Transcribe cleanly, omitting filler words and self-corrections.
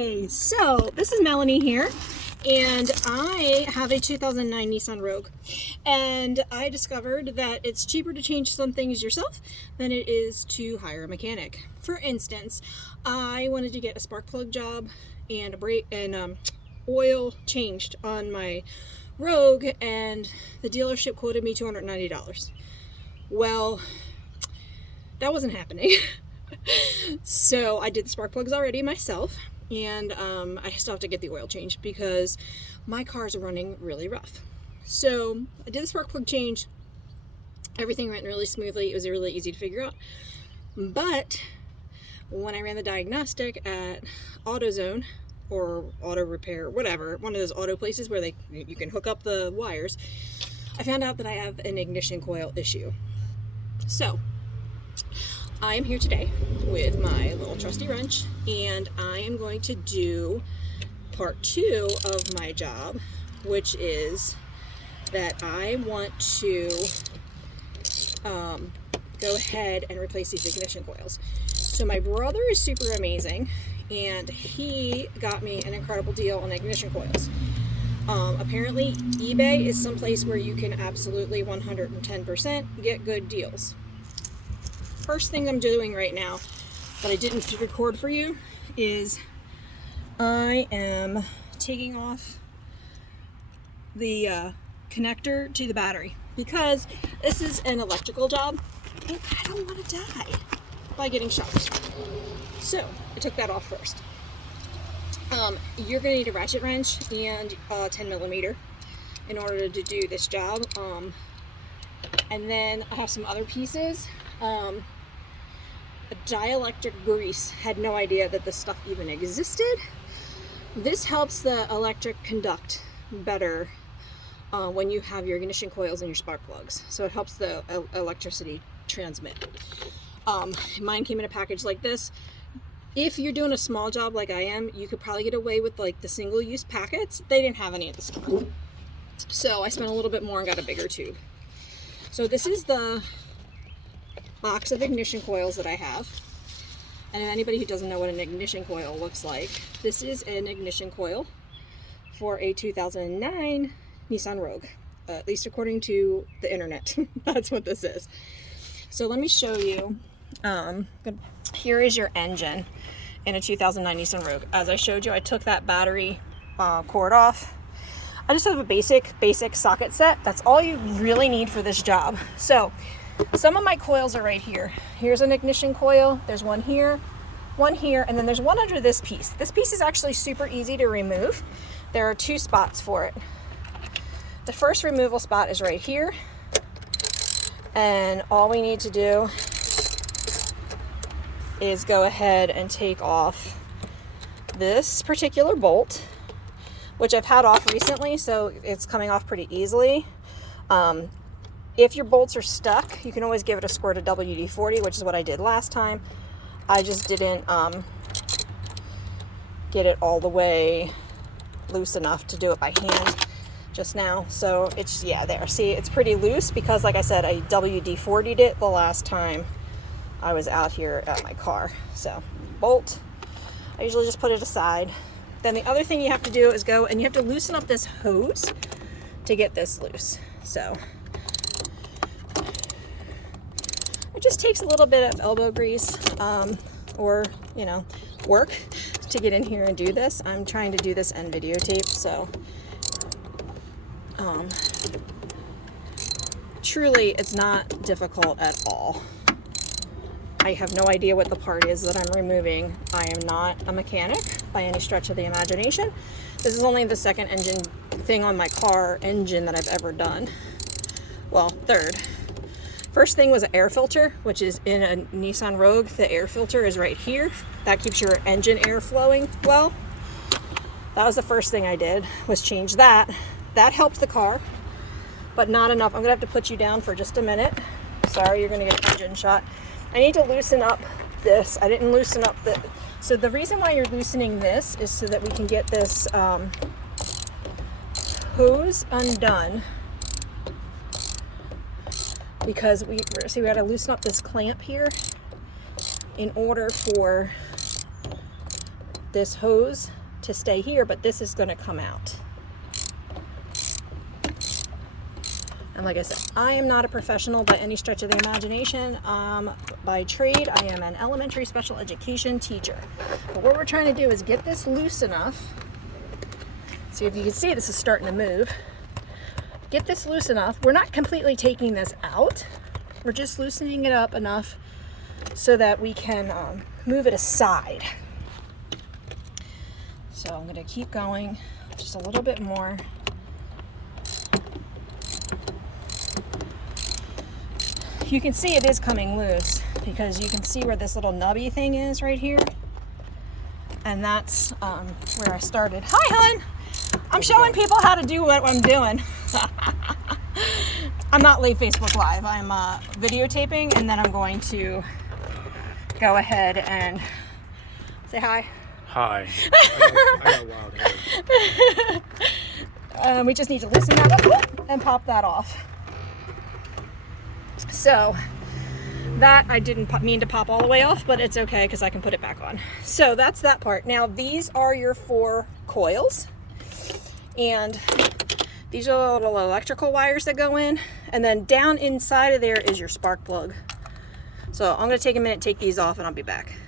Hey, so this is Melanie here, and I have a 2009 Nissan Rogue, and I discovered that it's cheaper to change some things yourself than it is to hire a mechanic. For instance, I wanted to get a spark plug job and a brake and oil changed on my Rogue, and the dealership quoted me $290. Well, that wasn't happening. So I did the spark plugs already myself, and I still have to get the oil changed because my cars are running really rough. So I did the spark plug change. Everything went really smoothly. It was really easy to figure out. But when I ran the diagnostic at AutoZone or Auto Repair, whatever, one of those auto places where you can hook up the wires, I found out that I have an ignition coil issue. So I am here today with my little trusty wrench, and I am going to do part 2 of my job, which is that I want to go ahead and replace these ignition coils. So my brother is super amazing, and he got me an incredible deal on ignition coils. Apparently eBay is someplace where you can absolutely 110% get good deals. First thing I'm doing right now that I didn't record for you is I am taking off the connector to the battery, because this is an electrical job and I don't want to die by getting shocked. So I took that off first. You're going to need a ratchet wrench and 10mm in order to do this job. And then I have some other pieces. A dielectric grease. Had no idea that this stuff even existed. This helps the electric conduct better when you have your ignition coils and your spark plugs. So it helps the electricity transmit. Mine came in a package like this. If you're doing a small job like I am, you could probably get away with like the single-use packets. They didn't have any at the store. So I spent a little bit more and got a bigger tube. So this is the box of ignition coils that I have. And anybody who doesn't know what an ignition coil looks like, this is an ignition coil for a 2009 Nissan Rogue, at least according to the internet. That's what this is. So let me show you. Here is your engine in a 2009 Nissan Rogue. As I showed you, I took that battery cord off. I just have a basic socket set. That's all you really need for this job. So some of my coils are right here. Here's an ignition coil. There's one here, and then there's one under this piece. This piece is actually super easy to remove. There are 2 spots for it. The first removal spot is right here, and all we need to do is go ahead and take off this particular bolt, which I've had off recently, so it's coming off pretty easily. If your bolts are stuck, you can always give it a squirt of WD-40, which is what I did last time. I just didn't get it all the way loose enough to do it by hand just now. So it's, yeah, there. See, it's pretty loose because, like I said, I WD-40'd it the last time I was out here at my car. So bolt, I usually just put it aside. Then the other thing you have to do is go and you have to loosen up this hose to get this loose. So it just takes a little bit of elbow grease or, you know, work to get in here and do this. I'm trying to do this and videotape, so truly it's not difficult at all. I have no idea what the part is that I'm removing. I am not a mechanic by any stretch of the imagination. This is only the second engine thing on my car engine that I've ever done. Well, third. First thing was an air filter, which is in a Nissan Rogue. The air filter is right here. That keeps your engine air flowing well. That was the first thing I did, was change that. That helped the car, but not enough. I'm gonna have to put you down for just a minute. Sorry, you're gonna get an engine shot. I need to loosen up this. I didn't loosen up the... So the reason why you're loosening this is so that we can get this hose undone. Because we got to loosen up this clamp here in order for this hose to stay here, but this is going to come out. And like I said, I am not a professional by any stretch of the imagination. By trade, I am an elementary special education teacher. But what we're trying to do is get this loose enough. See if you can see this is starting to move. Get this loose enough. We're not completely taking this out. We're just loosening it up enough so that we can move it aside. So I'm going to keep going just a little bit more. You can see it is coming loose because you can see where this little nubby thing is right here. And that's where I started. Hi, hon! I'm showing people how to do what I'm doing. I'm not live Facebook Live. I'm videotaping, and then I'm going to go ahead and say hi. Hi. I got wild hair. We just need to loosen that up and pop that off. So that I didn't mean to pop all the way off, but it's okay because I can put it back on. So that's that part. Now these are your 4 coils, and these are little electrical wires that go in, and then down inside of there is your spark plug. So I'm going to take a minute, take these off, and I'll be back.